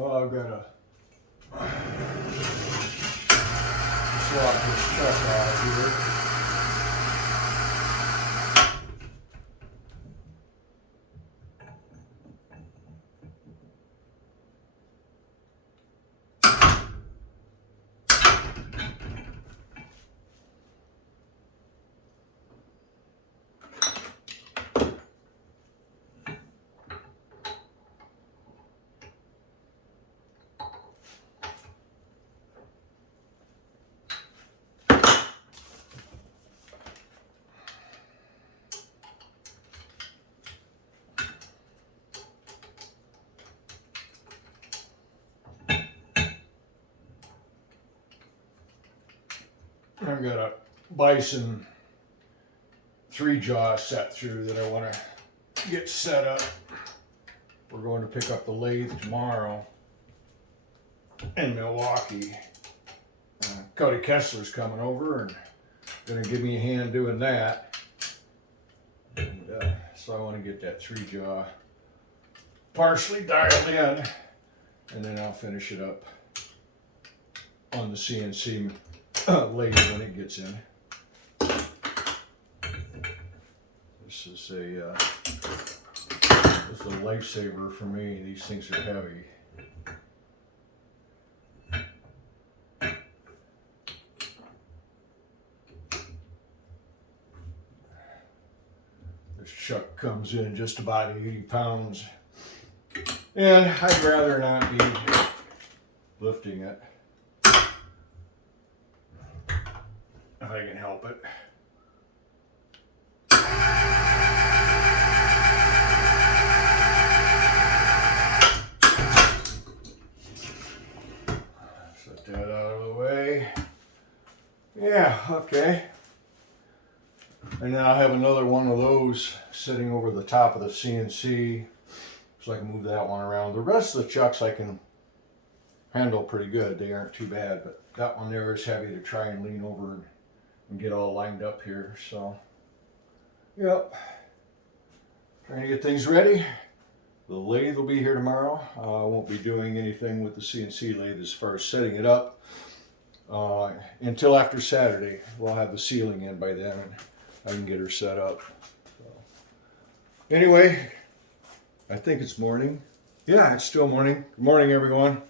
Well, I've got to swap this truck out here. I've got a Bison 3-jaw set through that I want to get set up. We're going to pick up the lathe tomorrow in Milwaukee. Cody Kessler's coming over and going to give me a hand doing that. And, so I want to get that 3-jaw partially dialed in, and then I'll finish it up on the CNC lathe when it gets in. This is a lifesaver for me. These things are heavy. This chuck comes in just about 80 pounds, and I'd rather not be lifting it if I can help it. Set that out of the way. Yeah, okay. And now I have another one of those sitting over the top of the CNC, so I can move that one around. The rest of the chucks I can handle pretty good. They aren't too bad, but that one there is heavy to try and lean over and get all lined up here. So, yep. Trying to get things ready. The lathe will be here tomorrow. I won't be doing anything with the CNC lathe as far as setting it up until after Saturday. We'll have the sealing in by then, and I can get her set up. So, anyway, I think it's morning. Yeah, it's still morning. Good morning, everyone.